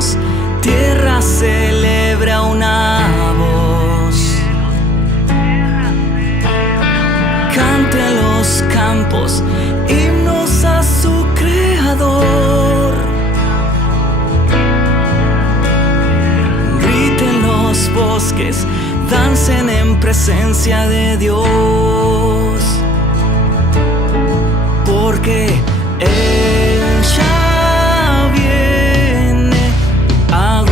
cielos, tierra celebra una voz. Canten los campos himnos a su Creador. Griten los bosques, dancen en presencia de Dios, porque Él ya viene a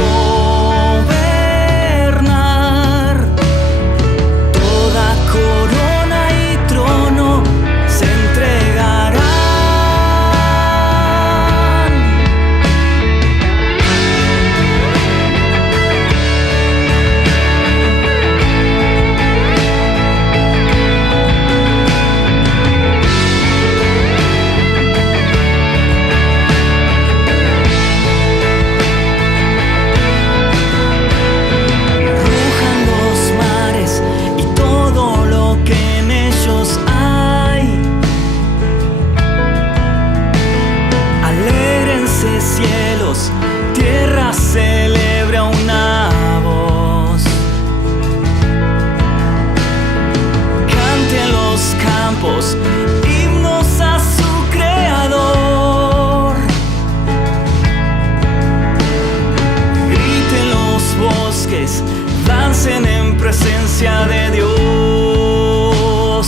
gobernar. Toda corona y trono se entregarán. Cielos, tierra celebra una voz. Canten los campos himnos a su Creador. Griten los bosques, dancen en presencia de Dios,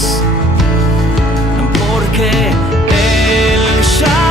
porque Él ya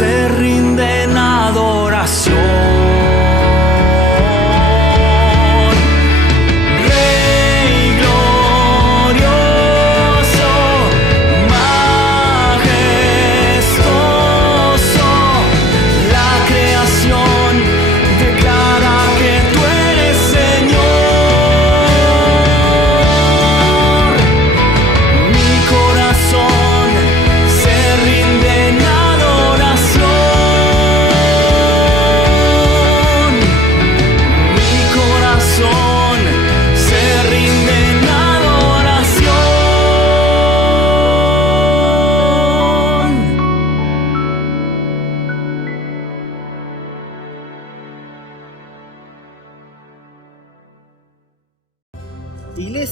se rinde.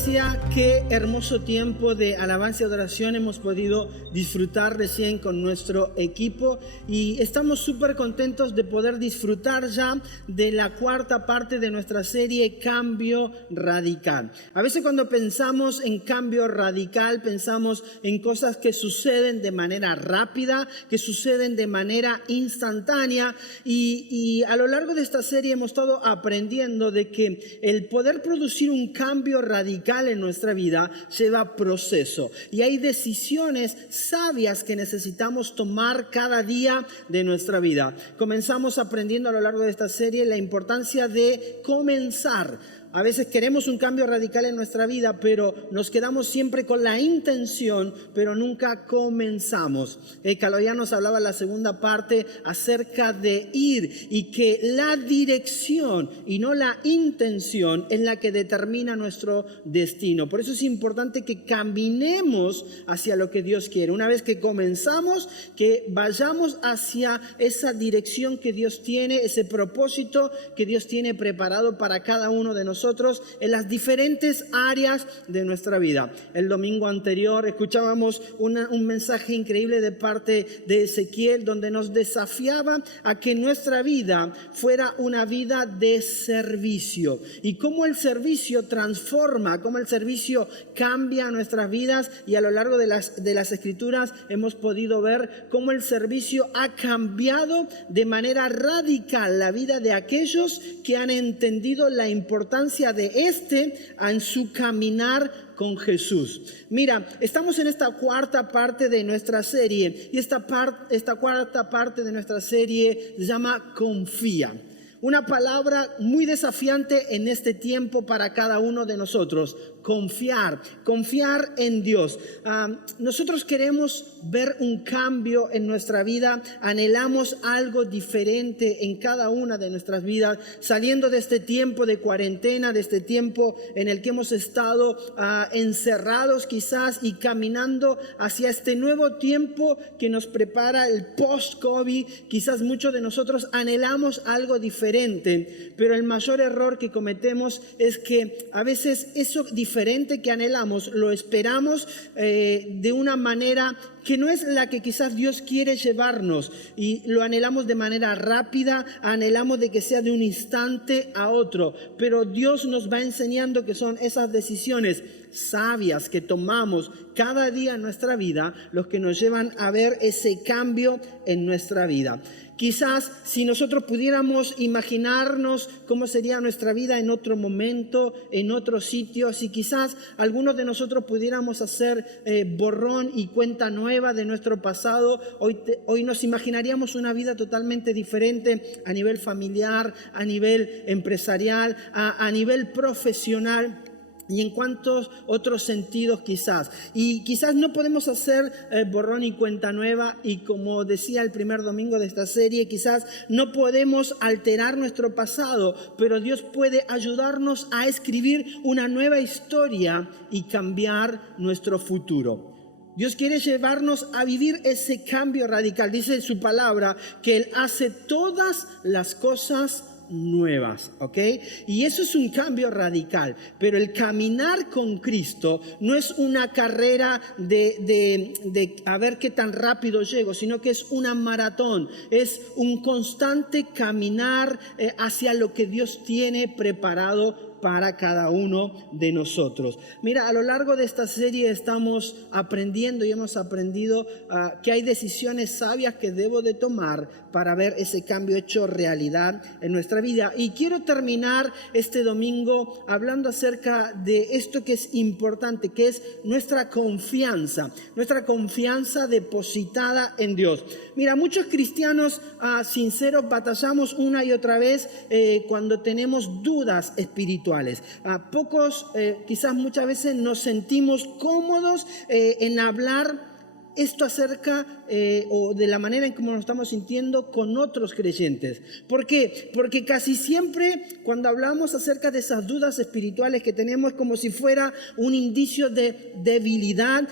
iglesia, qué hermoso tiempo de alabanza y adoración hemos podido disfrutar recién con nuestro equipo y estamos súper contentos de poder disfrutar ya de la cuarta parte de nuestra serie Cambio Radical. A veces cuando pensamos en cambio radical pensamos en cosas que suceden de manera rápida, que suceden de manera instantánea y a lo largo de esta serie hemos estado aprendiendo de que el poder producir un cambio radical en nuestra vida lleva proceso y hay decisiones sabias que necesitamos tomar cada día de nuestra vida. Comenzamos aprendiendo a lo largo de esta serie la importancia de comenzar. A veces queremos un cambio radical en nuestra vida, pero nos quedamos siempre con la intención, pero nunca comenzamos. Kaloyan nos hablaba en la segunda parte acerca de ir y que la dirección y no la intención es la que determina nuestro destino. Por eso es importante que caminemos hacia lo que Dios quiere. Una vez que comenzamos, que vayamos hacia esa dirección que Dios tiene, ese propósito que Dios tiene preparado para cada uno de nosotros en las diferentes áreas de nuestra vida. El domingo anterior escuchábamos un mensaje increíble de parte de Ezequiel donde nos desafiaba a que nuestra vida fuera una vida de servicio y cómo el servicio transforma, cómo el servicio cambia nuestras vidas y a lo largo de las escrituras hemos podido ver cómo el servicio ha cambiado de manera radical la vida de aquellos que han entendido la importancia de en su caminar con Jesús. Mira, estamos en esta cuarta parte de nuestra serie y esta cuarta parte de nuestra serie se llama Confía. Una palabra muy desafiante en este tiempo para cada uno de nosotros. Confiar en Dios. Nosotros queremos ver un cambio en nuestra vida, anhelamos algo diferente en cada una de nuestras vidas, saliendo de este tiempo de cuarentena, de este tiempo en el que hemos estado encerrados quizás y caminando hacia este nuevo tiempo que nos prepara el post-COVID. Quizás muchos de nosotros anhelamos algo diferente, pero el mayor error que cometemos es que a veces eso diferente que anhelamos lo esperamos de una manera que no es la que quizás Dios quiere llevarnos y lo anhelamos de manera rápida, anhelamos de que sea de un instante a otro, pero Dios nos va enseñando que son esas decisiones sabias que tomamos cada día en nuestra vida los que nos llevan a ver ese cambio en nuestra vida. Quizás si nosotros pudiéramos imaginarnos cómo sería nuestra vida en otro momento, en otro sitio, si quizás algunos de nosotros pudiéramos hacer borrón y cuenta nueva de nuestro pasado, hoy nos imaginaríamos una vida totalmente diferente a nivel familiar, a nivel empresarial, a nivel profesional. Y en cuantos otros sentidos quizás. Y quizás no podemos hacer borrón y cuenta nueva. Y como decía el primer domingo de esta serie, quizás no podemos alterar nuestro pasado. Pero Dios puede ayudarnos a escribir una nueva historia y cambiar nuestro futuro. Dios quiere llevarnos a vivir ese cambio radical. Dice en su palabra que Él hace todas las cosas nuevas, ¿ok? Y eso es un cambio radical, pero el caminar con Cristo no es una carrera de a ver qué tan rápido llego, sino que es una maratón, es un constante caminar hacia lo que Dios tiene preparado para cada uno de nosotros. Mira, a lo largo de esta serie estamos aprendiendo y hemos aprendido que hay decisiones sabias que debo de tomar para ver ese cambio hecho realidad en nuestra vida. Y quiero terminar este domingo hablando acerca de esto que es importante, que es nuestra confianza depositada en Dios. Mira, muchos cristianos sinceros batallamos una y otra vez cuando tenemos dudas espirituales. Pocos, quizás muchas veces nos sentimos cómodos en hablar esto acerca o de la manera en cómo nos estamos sintiendo con otros creyentes. ¿Por qué? Porque casi siempre cuando hablamos acerca de esas dudas espirituales que tenemos es como si fuera un indicio de debilidad,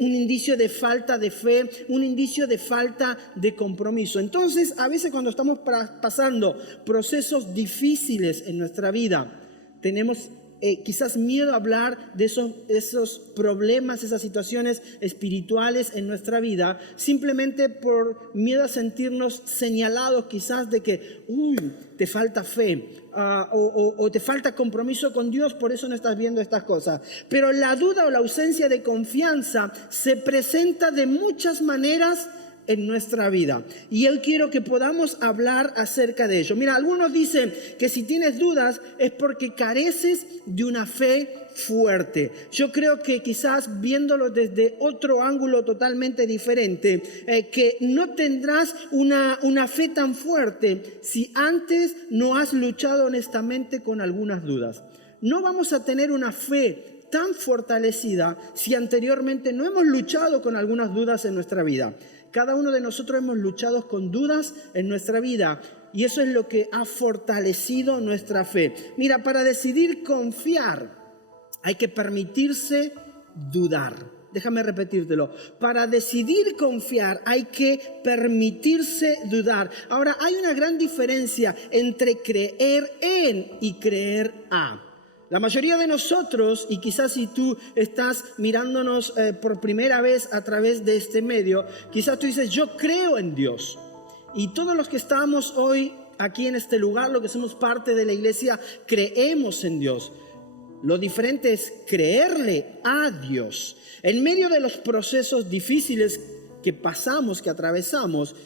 un indicio de falta de fe, un indicio de falta de compromiso. Entonces, a veces cuando estamos pasando procesos difíciles en nuestra vida, tenemos quizás miedo a hablar de esos problemas, esas situaciones espirituales en nuestra vida, simplemente por miedo a sentirnos señalados quizás de que, te falta fe, o te falta compromiso con Dios, por eso no estás viendo estas cosas. Pero la duda o la ausencia de confianza se presenta de muchas maneras en nuestra vida. Y hoy quiero que podamos hablar acerca de ello. Mira, algunos dicen que si tienes dudas es porque careces de una fe fuerte. Yo creo que quizás viéndolo desde otro ángulo totalmente diferente, que no tendrás una fe tan fuerte si antes no has luchado honestamente con algunas dudas. No vamos a tener una fe tan fortalecida si anteriormente no hemos luchado con algunas dudas en nuestra vida. Cada uno de nosotros hemos luchado con dudas en nuestra vida y eso es lo que ha fortalecido nuestra fe. Mira, para decidir confiar hay que permitirse dudar. Déjame repetírtelo. Para decidir confiar hay que permitirse dudar. Ahora, hay una gran diferencia entre creer en y creer a. La mayoría de nosotros, y quizás si tú estás mirándonos por primera vez a través de este medio, quizás tú dices, yo creo en Dios. Y todos los que estamos hoy aquí en este lugar, los que somos parte de la iglesia, creemos en Dios. Lo diferente es creerle a Dios. En medio de los procesos difíciles que pasamos, que atravesamos,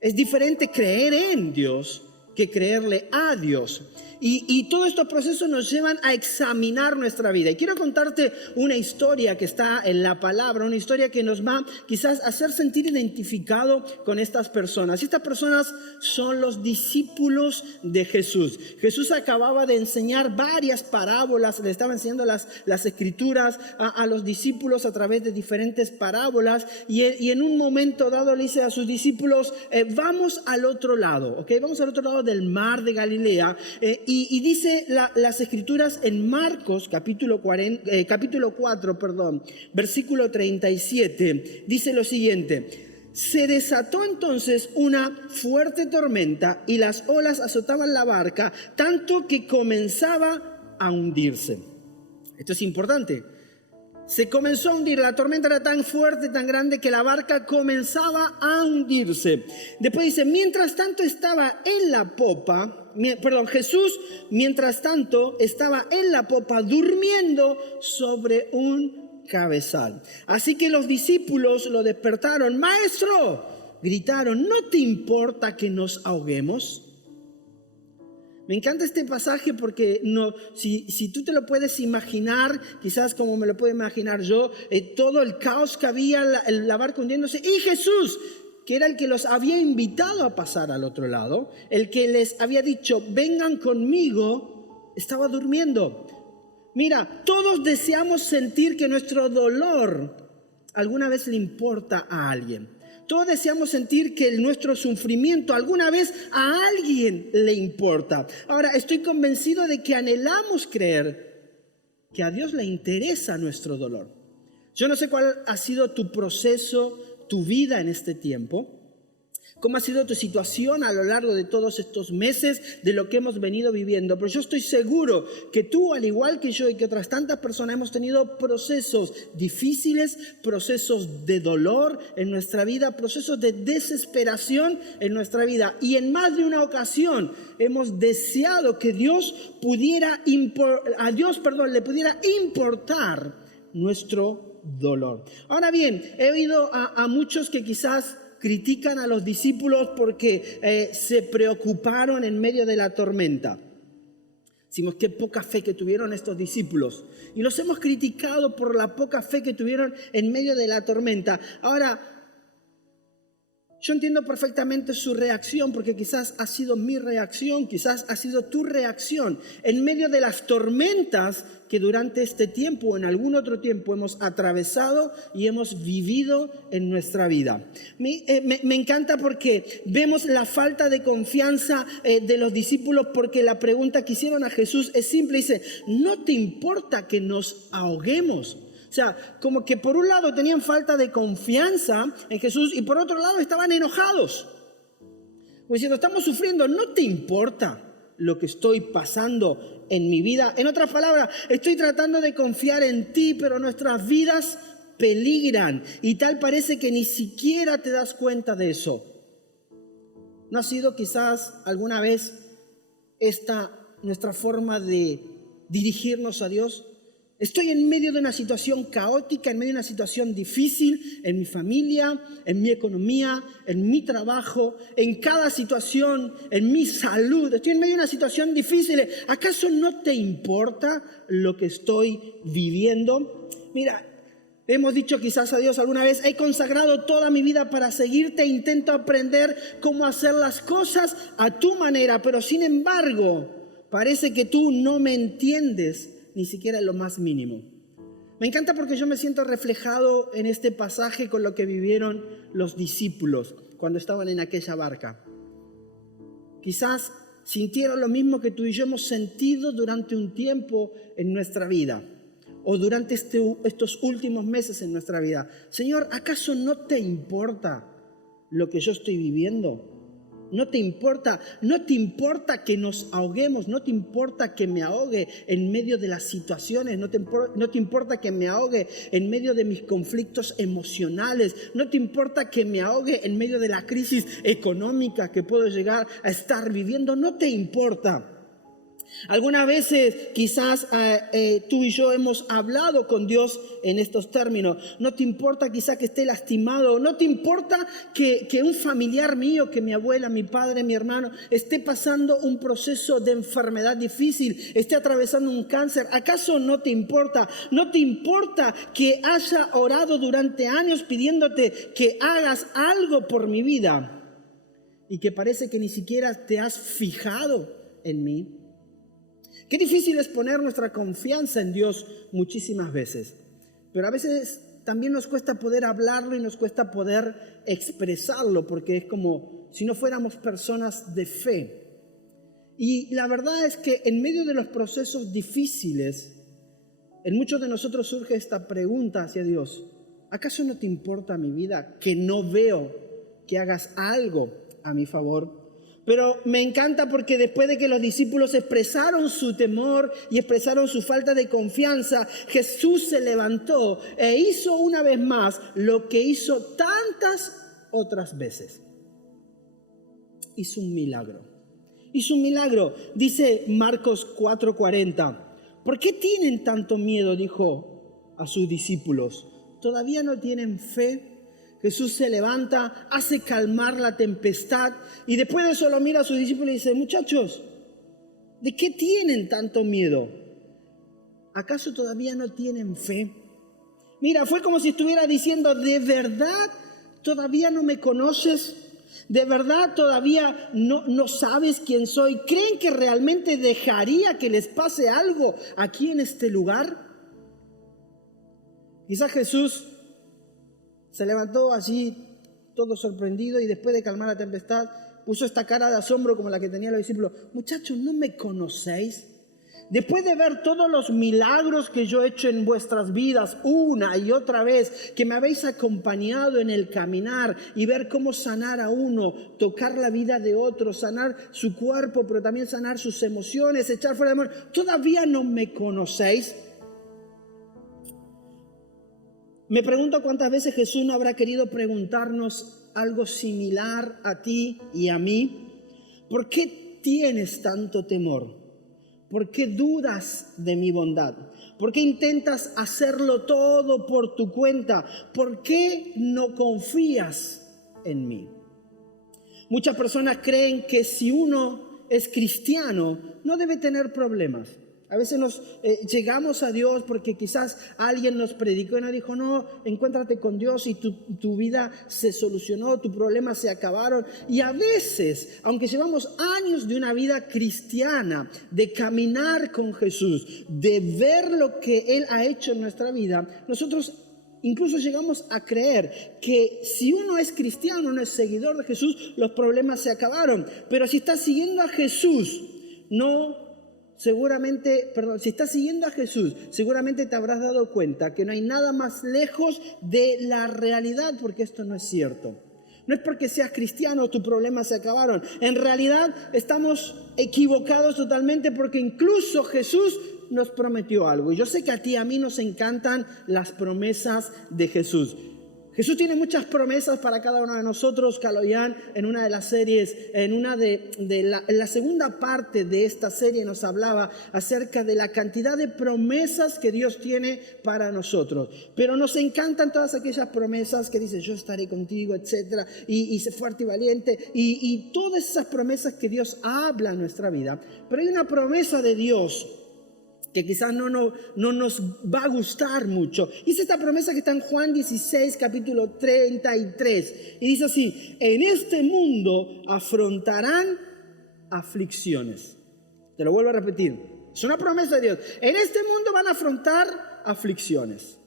es diferente creer en Dios que creerle a Dios. Y todos estos procesos nos llevan a examinar nuestra vida. Y quiero contarte una historia que está en la palabra, una historia que nos va quizás a hacer sentir identificado con estas personas. Y estas personas son los discípulos de Jesús. Jesús acababa de enseñar varias parábolas, le estaba enseñando las escrituras a los discípulos a través de diferentes parábolas. Y en un momento dado le dice a sus discípulos, vamos al otro lado, ¿ok? Vamos al otro lado del mar de Galilea. Y dice las escrituras en Marcos capítulo 4, versículo 37, dice lo siguiente: se desató entonces una fuerte tormenta y las olas azotaban la barca, tanto que comenzaba a hundirse. Esto es importante. Se comenzó a hundir, la tormenta era tan fuerte, tan grande que la barca comenzaba a hundirse. Después dice, mientras tanto estaba en la popa, Jesús, mientras tanto estaba en la popa durmiendo sobre un cabezal. Así que los discípulos lo despertaron. Maestro, gritaron, ¿no te importa que nos ahoguemos? Me encanta este pasaje porque si tú te lo puedes imaginar, quizás como me lo puedo imaginar yo, todo el caos que había, la barca hundiéndose, y Jesús, que era el que los había invitado a pasar al otro lado, el que les había dicho, vengan conmigo, estaba durmiendo. Mira, todos deseamos sentir que nuestro dolor alguna vez le importa a alguien. Todos deseamos sentir que nuestro sufrimiento alguna vez a alguien le importa. Ahora, estoy convencido de que anhelamos creer que a Dios le interesa nuestro dolor. Yo no sé cuál ha sido tu proceso, tu vida en este tiempo. ¿Cómo ha sido tu situación a lo largo de todos estos meses de lo que hemos venido viviendo? Pero yo estoy seguro que tú, al igual que yo y que otras tantas personas, hemos tenido procesos difíciles, procesos de dolor en nuestra vida, procesos de desesperación en nuestra vida. Y en más de una ocasión hemos deseado que le pudiera importar nuestro dolor. Ahora bien, he oído a muchos que quizás critican a los discípulos porque se preocuparon en medio de la tormenta. Decimos, qué poca fe que tuvieron estos discípulos. Y los hemos criticado por la poca fe que tuvieron en medio de la tormenta. Ahora, yo entiendo perfectamente su reacción, porque quizás ha sido mi reacción, quizás ha sido tu reacción. En medio de las tormentas que durante este tiempo o en algún otro tiempo hemos atravesado y hemos vivido en nuestra vida. Me encanta porque vemos la falta de confianza de los discípulos, porque la pregunta que hicieron a Jesús es simple. Dice, ¿no te importa que nos ahoguemos? O sea, como que por un lado tenían falta de confianza en Jesús y por otro lado estaban enojados. Como diciendo, estamos sufriendo, ¿no te importa? lo que estoy pasando en mi vida. En otras palabras, estoy tratando de confiar en ti, pero nuestras vidas peligran y tal parece que ni siquiera te das cuenta de eso. ¿No ha sido quizás alguna vez esta nuestra forma de dirigirnos a Dios? Estoy en medio de una situación caótica, en medio de una situación difícil, en mi familia, en mi economía, en mi trabajo, en cada situación, en mi salud. Estoy en medio de una situación difícil. ¿Acaso no te importa lo que estoy viviendo? Mira, hemos dicho quizás a Dios alguna vez, he consagrado toda mi vida para seguirte, intento aprender cómo hacer las cosas a tu manera, pero sin embargo, parece que tú no me entiendes ni siquiera en lo más mínimo. Me encanta porque yo me siento reflejado en este pasaje con lo que vivieron los discípulos cuando estaban en aquella barca. Quizás sintieron lo mismo que tú y yo hemos sentido durante un tiempo en nuestra vida o durante estos últimos meses en nuestra vida. Señor, ¿acaso no te importa lo que yo estoy viviendo? No te importa que nos ahoguemos, no te importa que me ahogue en medio de las situaciones, no te importa que me ahogue en medio de mis conflictos emocionales, no te importa que me ahogue en medio de la crisis económica que puedo llegar a estar viviendo, no te importa. Algunas veces quizás tú y yo hemos hablado con Dios en estos términos. No te importa quizás que esté lastimado, no te importa que un familiar mío, que mi abuela, mi padre, mi hermano, esté pasando un proceso de enfermedad difícil, esté atravesando un cáncer. ¿Acaso no te importa? ¿No te importa que haya orado durante años pidiéndote que hagas algo por mi vida y que parece que ni siquiera te has fijado en mí? Qué difícil es poner nuestra confianza en Dios muchísimas veces, pero a veces también nos cuesta poder hablarlo y nos cuesta poder expresarlo, porque es como si no fuéramos personas de fe. Y la verdad es que en medio de los procesos difíciles, en muchos de nosotros surge esta pregunta hacia Dios: ¿acaso no te importa mi vida? Que no veo que hagas algo a mi favor. Pero me encanta porque después de que los discípulos expresaron su temor y expresaron su falta de confianza, Jesús se levantó e hizo una vez más lo que hizo tantas otras veces. Hizo un milagro. Hizo un milagro. Dice Marcos 4:40. ¿Por qué tienen tanto miedo?, dijo a sus discípulos. ¿Todavía no tienen fe? Jesús se levanta, hace calmar la tempestad y después de eso lo mira a sus discípulos y dice: muchachos, ¿de qué tienen tanto miedo? ¿Acaso todavía no tienen fe? Mira, fue como si estuviera diciendo: ¿de verdad todavía no me conoces? ¿De verdad todavía no sabes quién soy? ¿Creen que realmente dejaría que les pase algo aquí en este lugar? Quizás Jesús se levantó así, todo sorprendido, y después de calmar la tempestad, puso esta cara de asombro como la que tenían los discípulos. Muchachos, ¿no me conocéis? Después de ver todos los milagros que yo he hecho en vuestras vidas una y otra vez, que me habéis acompañado en el caminar y ver cómo sanar a uno, tocar la vida de otro, sanar su cuerpo, pero también sanar sus emociones, echar fuera demonios, ¿todavía no me conocéis? Me pregunto cuántas veces Jesús no habrá querido preguntarnos algo similar a ti y a mí. ¿Por qué tienes tanto temor? ¿Por qué dudas de mi bondad? ¿Por qué intentas hacerlo todo por tu cuenta? ¿Por qué no confías en mí? Muchas personas creen que si uno es cristiano no debe tener problemas. A veces llegamos a Dios porque quizás alguien nos predicó y nos dijo: no, encuéntrate con Dios y tu vida se solucionó, tus problemas se acabaron. Y a veces, aunque llevamos años de una vida cristiana, de caminar con Jesús, de ver lo que Él ha hecho en nuestra vida, nosotros incluso llegamos a creer que si uno es cristiano, uno es seguidor de Jesús, los problemas se acabaron. Pero si estás siguiendo a Jesús, si estás siguiendo a Jesús, seguramente te habrás dado cuenta que no hay nada más lejos de la realidad, porque esto no es cierto. No es porque seas cristiano tus problemas se acabaron. En realidad estamos equivocados totalmente porque incluso Jesús nos prometió algo. Y yo sé que a ti y a mí nos encantan las promesas de Jesús. Jesús tiene muchas promesas para cada uno de nosotros. Kaloyan, en una de las series, en la segunda parte de esta serie nos hablaba acerca de la cantidad de promesas que Dios tiene para nosotros. Pero nos encantan todas aquellas promesas que dice, yo estaré contigo, etcétera, y sé fuerte y valiente, y todas esas promesas que Dios habla en nuestra vida. Pero hay una promesa de Dios que quizás no nos va a gustar mucho. Y es esta promesa que está en Juan 16, capítulo 33. Y dice así, en este mundo afrontarán aflicciones. Te lo vuelvo a repetir. Es una promesa de Dios. En este mundo van a afrontar aflicciones.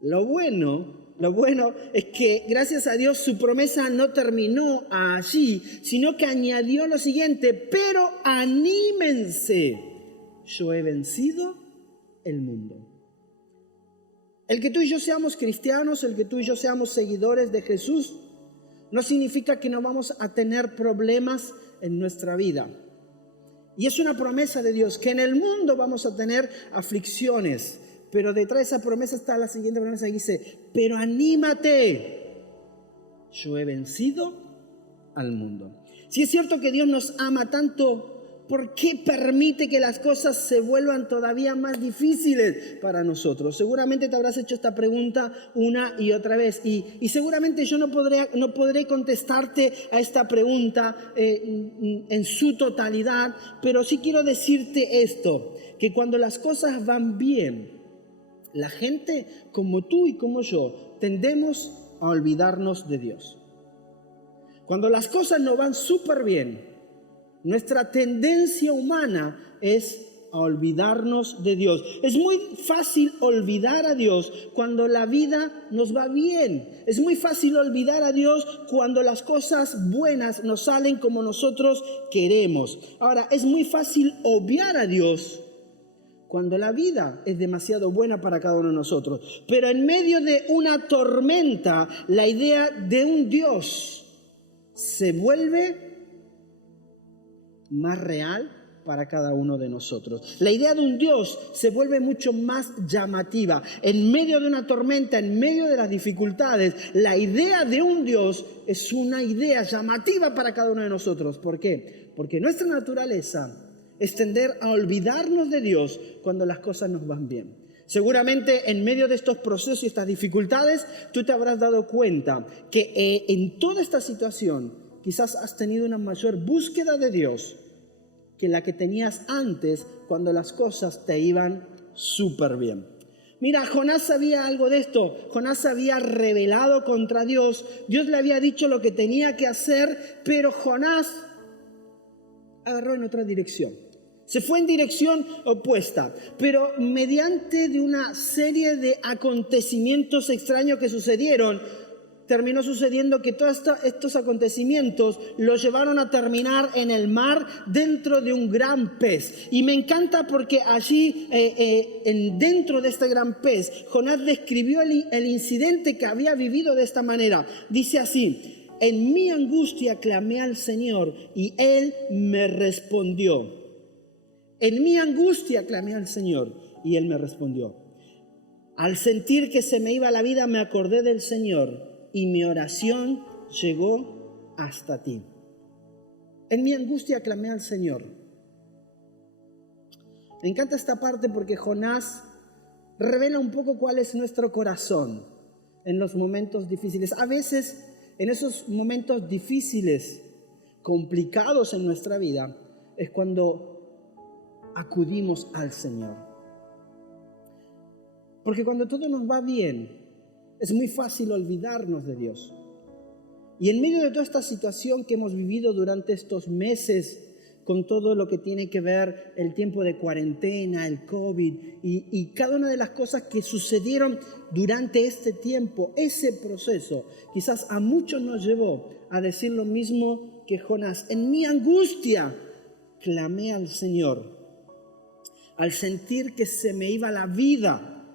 Lo bueno es que gracias a Dios su promesa no terminó allí, sino que añadió lo siguiente, pero anímense. Yo he vencido el mundo. El que tú y yo seamos cristianos, el que tú y yo seamos seguidores de Jesús, no significa que no vamos a tener problemas en nuestra vida. Y es una promesa de Dios, que en el mundo vamos a tener aflicciones. Pero detrás de esa promesa está la siguiente promesa que dice, pero anímate, yo he vencido al mundo. Si es cierto que Dios nos ama tanto, ¿por qué permite que las cosas se vuelvan todavía más difíciles para nosotros? Seguramente te habrás hecho esta pregunta una y otra vez. Y seguramente yo no podré contestarte a esta pregunta en su totalidad. Pero sí quiero decirte esto, que cuando las cosas van bien, la gente como tú y como yo tendemos a olvidarnos de Dios. Cuando las cosas no van súper bien, nuestra tendencia humana es a olvidarnos de Dios. Es muy fácil olvidar a Dios cuando la vida nos va bien. Es muy fácil olvidar a Dios cuando las cosas buenas nos salen como nosotros queremos. Ahora, es muy fácil obviar a Dios cuando la vida es demasiado buena para cada uno de nosotros. Pero en medio de una tormenta, la idea de un Dios se vuelve más real para cada uno de nosotros. La idea de un Dios se vuelve mucho más llamativa. En medio de una tormenta, en medio de las dificultades, la idea de un Dios es una idea llamativa para cada uno de nosotros. ¿Por qué? Porque nuestra naturaleza es tender a olvidarnos de Dios cuando las cosas nos van bien. Seguramente en medio de estos procesos y estas dificultades, tú te habrás dado cuenta que en toda esta situación quizás has tenido una mayor búsqueda de Dios que la que tenías antes cuando las cosas te iban súper bien. Mira, Jonás sabía algo de esto. Jonás se había rebelado contra Dios. Dios le había dicho lo que tenía que hacer, pero Jonás agarró en otra dirección. Se fue en dirección opuesta, pero mediante de una serie de acontecimientos extraños que sucedieron, terminó sucediendo que todos estos acontecimientos los llevaron a terminar en el mar dentro de un gran pez. Y me encanta porque allí, dentro de este gran pez, Jonás describió el incidente que había vivido de esta manera. Dice así, en mi angustia clamé al Señor y Él me respondió. En mi angustia clamé al Señor y Él me respondió. Al sentir que se me iba la vida, me acordé del Señor y mi oración llegó hasta ti. En mi angustia clamé al Señor. Me encanta esta parte porque Jonás revela un poco cuál es nuestro corazón en los momentos difíciles. A veces, en esos momentos difíciles, complicados en nuestra vida, es cuando acudimos al Señor. Porque cuando todo nos va bien, es muy fácil olvidarnos de Dios. Y en medio de toda esta situación que hemos vivido durante estos meses, con todo lo que tiene que ver el tiempo de cuarentena, el COVID y cada una de las cosas que sucedieron durante este tiempo, ese proceso, quizás a muchos nos llevó a decir lo mismo que Jonás. En mi angustia clamé al Señor. Al sentir que se me iba la vida,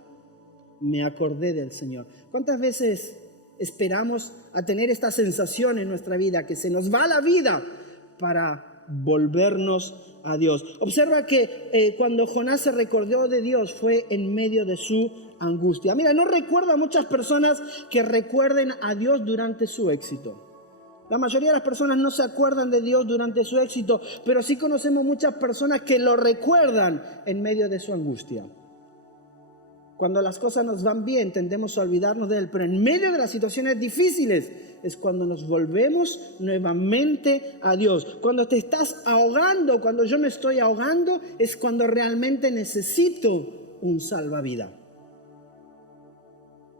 me acordé del Señor. ¿Cuántas veces esperamos a tener esta sensación en nuestra vida, que se nos va la vida para volvernos a Dios. Observa que cuando Jonás se recordó de Dios fue en medio de su angustia. Mira, no recuerdo a muchas personas que recuerden a Dios durante su éxito. La mayoría de las personas no se acuerdan de Dios durante su éxito, pero sí conocemos muchas personas que lo recuerdan en medio de su angustia. Cuando las cosas nos van bien, tendemos a olvidarnos de Él, pero en medio de las situaciones difíciles es cuando nos volvemos nuevamente a Dios. Cuando te estás ahogando, cuando yo me estoy ahogando, es cuando realmente necesito un salvavidas.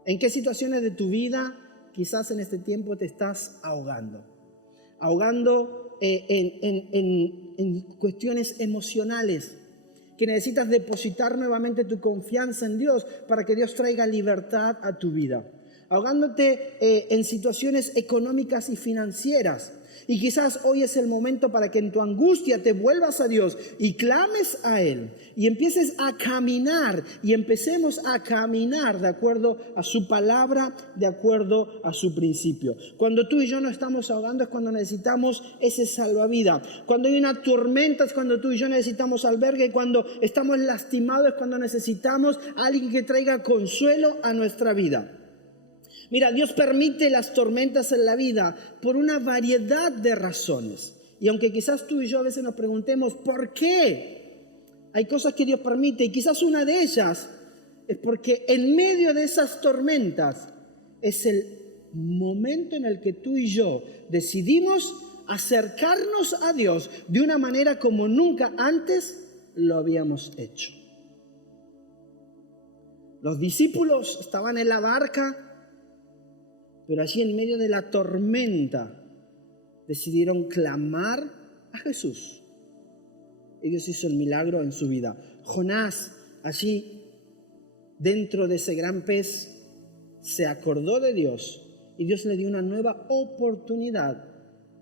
¿En qué situaciones de tu vida quizás en este tiempo te estás ahogando? Ahogando en cuestiones emocionales, que necesitas depositar nuevamente tu confianza en Dios para que Dios traiga libertad a tu vida. Ahogándote en situaciones económicas y financieras. Y quizás hoy es el momento para que en tu angustia te vuelvas a Dios y clames a Él y empieces a caminar y empecemos a caminar de acuerdo a su palabra, de acuerdo a su principio. Cuando tú y yo nos estamos ahogando es cuando necesitamos ese salvavidas. Cuando hay una tormenta es cuando tú y yo necesitamos albergue. Cuando estamos lastimados es cuando necesitamos a alguien que traiga consuelo a nuestra vida. Mira, Dios permite las tormentas en la vida por una variedad de razones. Y aunque quizás tú y yo a veces nos preguntemos ¿por qué? Hay cosas que Dios permite y quizás una de ellas es porque en medio de esas tormentas es el momento en el que tú y yo decidimos acercarnos a Dios de una manera como nunca antes lo habíamos hecho. Los discípulos estaban en la barca, pero allí en medio de la tormenta decidieron clamar a Jesús. Y Dios hizo el milagro en su vida. Jonás, allí dentro de ese gran pez, se acordó de Dios y Dios le dio una nueva oportunidad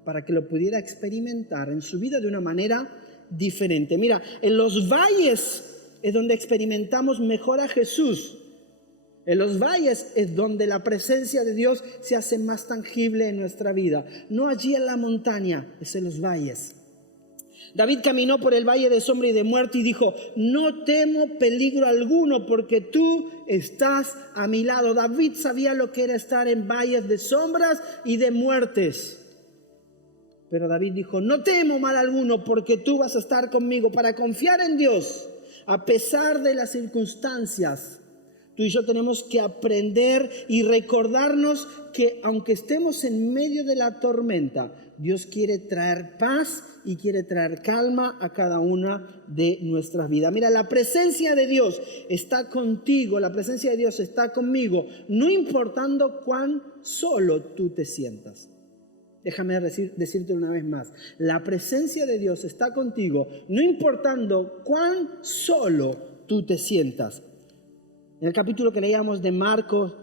para que lo pudiera experimentar en su vida de una manera diferente. Mira, en los valles es donde experimentamos mejor a Jesús. En los valles es donde la presencia de Dios se hace más tangible en nuestra vida. No allí en la montaña, es en los valles. David caminó por el valle de sombra y de muerte y dijo, no temo peligro alguno porque tú estás a mi lado. David sabía lo que era estar en valles de sombras y de muertes. Pero David dijo, no temo mal alguno porque tú vas a estar conmigo. Para confiar en Dios, a pesar de las circunstancias, tú y yo tenemos que aprender y recordarnos que aunque estemos en medio de la tormenta, Dios quiere traer paz y quiere traer calma a cada una de nuestras vidas. Mira, la presencia de Dios está contigo, la presencia de Dios está conmigo, no importando cuán solo tú te sientas. Déjame decirte una vez más, la presencia de Dios está contigo, no importando cuán solo tú te sientas. En el capítulo que leíamos de Marcos,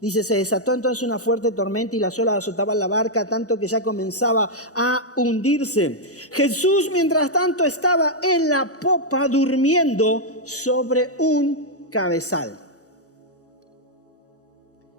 dice, se desató entonces una fuerte tormenta y las olas azotaban la barca, tanto que ya comenzaba a hundirse. Jesús, mientras tanto, estaba en la popa durmiendo sobre un cabezal.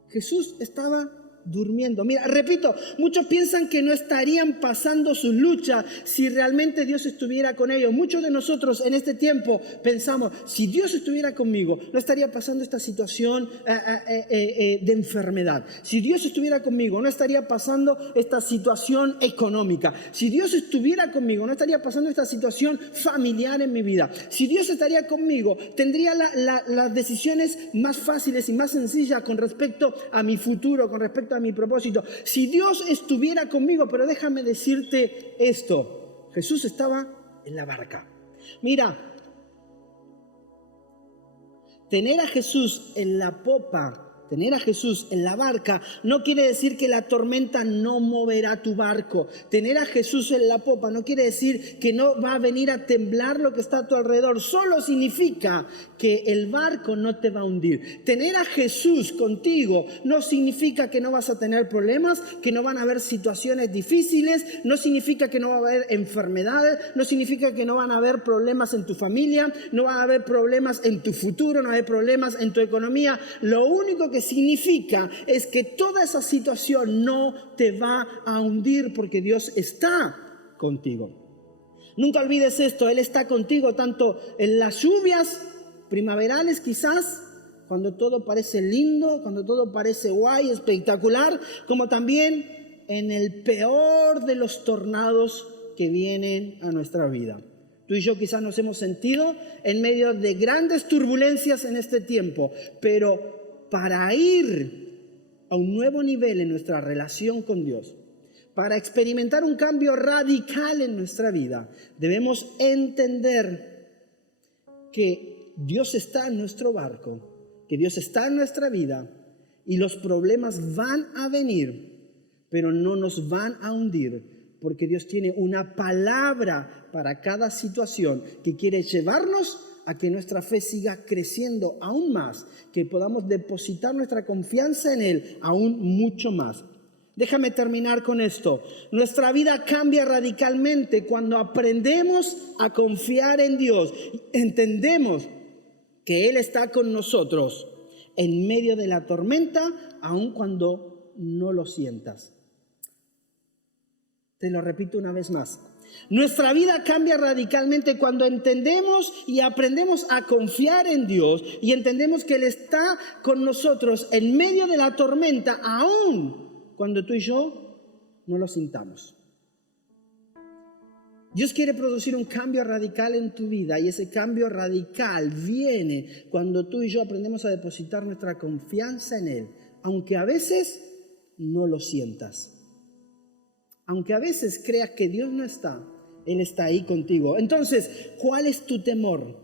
Jesús estaba durmiendo. Mira, repito, muchos piensan que no estarían pasando sus luchas si realmente Dios estuviera con ellos. Muchos de nosotros en este tiempo pensamos, si Dios estuviera conmigo, no estaría pasando esta situación de enfermedad. Si Dios estuviera conmigo, no estaría pasando esta situación económica. Si Dios estuviera conmigo, no estaría pasando esta situación familiar en mi vida. Si Dios estaría conmigo, tendría las decisiones más fáciles y más sencillas con respecto a mi futuro, con respecto a mi propósito. Si Dios estuviera conmigo, pero déjame decirte esto, Jesús estaba en la barca. Mira, tener a Jesús en la popa, tener a Jesús en la barca, no quiere decir que la tormenta no moverá tu barco. Tener a Jesús en la popa no quiere decir que no va a venir a temblar lo que está a tu alrededor. Solo significa que el barco no te va a hundir. Tener a Jesús contigo no significa que no vas a tener problemas, que no van a haber situaciones difíciles, no significa que no va a haber enfermedades, no significa que no van a haber problemas en tu familia, no va a haber problemas en tu futuro, no va a haber problemas en tu economía. Lo único que que significa es que toda esa situación no te va a hundir porque Dios está contigo. Nunca olvides esto, Él está contigo tanto en las lluvias primaverales quizás, cuando todo parece lindo, cuando todo parece guay, espectacular, como también en el peor de los tornados que vienen a nuestra vida. Tú y yo quizás nos hemos sentido en medio de grandes turbulencias en este tiempo, pero para ir a un nuevo nivel en nuestra relación con Dios, para experimentar un cambio radical en nuestra vida, debemos entender que Dios está en nuestro barco, que Dios está en nuestra vida y los problemas van a venir, pero no nos van a hundir, porque Dios tiene una palabra para cada situación que quiere llevarnos a que nuestra fe siga creciendo aún más, que podamos depositar nuestra confianza en Él aún mucho más. Déjame terminar con esto. Nuestra vida cambia radicalmente cuando aprendemos a confiar en Dios. Entendemos que Él está con nosotros en medio de la tormenta, aun cuando no lo sientas. Te lo repito una vez más. Nuestra vida cambia radicalmente cuando entendemos y aprendemos a confiar en Dios y entendemos que Él está con nosotros en medio de la tormenta, aun cuando tú y yo no lo sintamos. Dios quiere producir un cambio radical en tu vida y ese cambio radical viene cuando tú y yo aprendemos a depositar nuestra confianza en Él, aunque a veces no lo sientas. Aunque a veces creas que Dios no está, Él está ahí contigo. Entonces, ¿cuál es tu temor?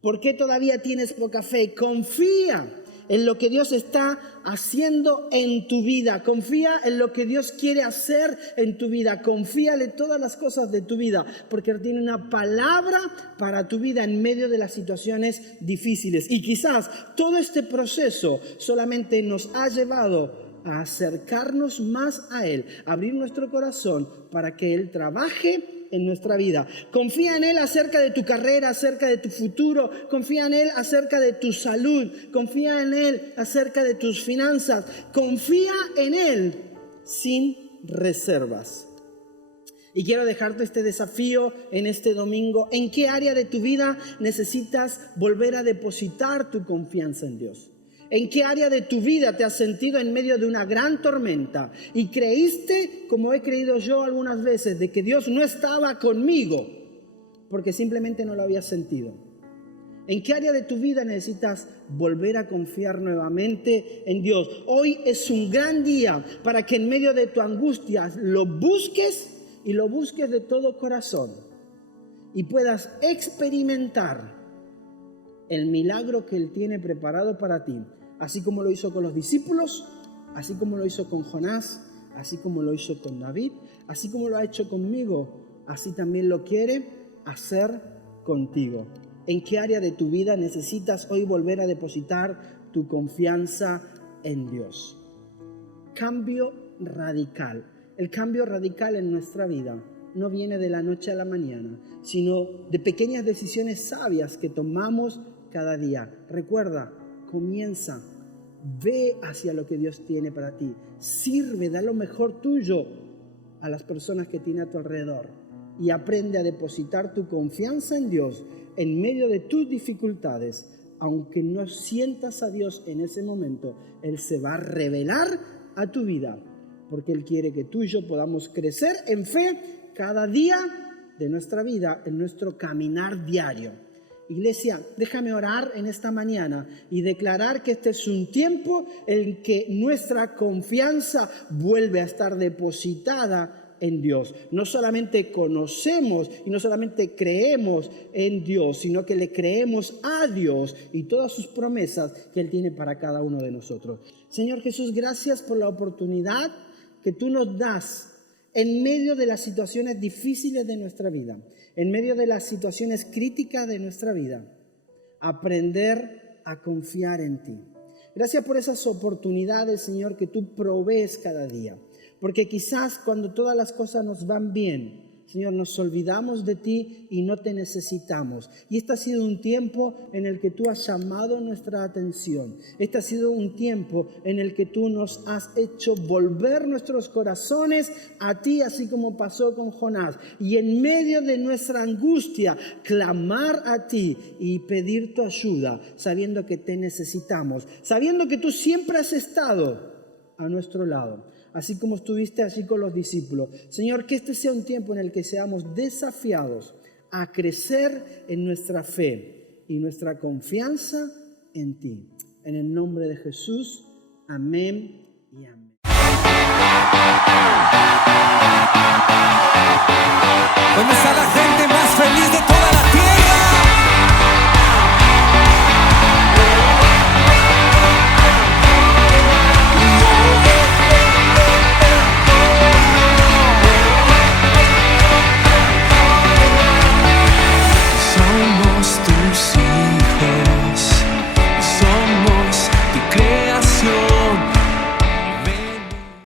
¿Por qué todavía tienes poca fe? Confía en lo que Dios está haciendo en tu vida. Confía en lo que Dios quiere hacer en tu vida. Confíale todas las cosas de tu vida, porque Él tiene una palabra para tu vida en medio de las situaciones difíciles. Y quizás todo este proceso solamente nos ha llevado a acercarnos más a Él, abrir nuestro corazón para que Él trabaje en nuestra vida. Confía en Él acerca de tu carrera, acerca de tu futuro. Confía en Él acerca de tu salud. Confía en Él acerca de tus finanzas. Confía en Él sin reservas. Y quiero dejarte este desafío en este domingo. ¿En qué área de tu vida necesitas volver a depositar tu confianza en Dios? ¿En qué área de tu vida te has sentido en medio de una gran tormenta y creíste, como he creído yo algunas veces, de que Dios no estaba conmigo porque simplemente no lo habías sentido? ¿En qué área de tu vida necesitas volver a confiar nuevamente en Dios? Hoy es un gran día para que en medio de tu angustia lo busques y lo busques de todo corazón y puedas experimentar el milagro que Él tiene preparado para ti, así como lo hizo con los discípulos, así como lo hizo con Jonás, así como lo hizo con David, así como lo ha hecho conmigo, así también lo quiere hacer contigo. ¿En qué área de tu vida necesitas hoy volver a depositar tu confianza en Dios? Cambio radical. El cambio radical en nuestra vida no viene de la noche a la mañana, sino de pequeñas decisiones sabias que tomamos cada día. Recuerda, comienza, ve hacia lo que Dios tiene para ti. Sirve, da lo mejor tuyo a las personas que tiene a tu alrededor y aprende a depositar tu confianza en Dios en medio de tus dificultades. Aunque no sientas a Dios en ese momento, Él se va a revelar a tu vida, porque Él quiere que tú y yo podamos crecer en fe cada día de nuestra vida, en nuestro caminar diario. Iglesia, déjame orar en esta mañana y declarar que este es un tiempo en que nuestra confianza vuelve a estar depositada en Dios. No solamente conocemos y no solamente creemos en Dios, sino que le creemos a Dios y todas sus promesas que Él tiene para cada uno de nosotros. Señor Jesús, gracias por la oportunidad que tú nos das en medio de las situaciones difíciles de nuestra vida, en medio de las situaciones críticas de nuestra vida, aprender a confiar en ti. Gracias por esas oportunidades, Señor, que tú provees cada día. Porque quizás cuando todas las cosas nos van bien, Señor, nos olvidamos de ti y no te necesitamos. Y este ha sido un tiempo en el que tú has llamado nuestra atención. Este ha sido un tiempo en el que tú nos has hecho volver nuestros corazones a ti, así como pasó con Jonás. Y en medio de nuestra angustia, clamar a ti y pedir tu ayuda, sabiendo que te necesitamos, sabiendo que tú siempre has estado a nuestro lado, así como estuviste allí con los discípulos. Señor, que este sea un tiempo en el que seamos desafiados a crecer en nuestra fe y nuestra confianza en ti. En el nombre de Jesús, amén y amén.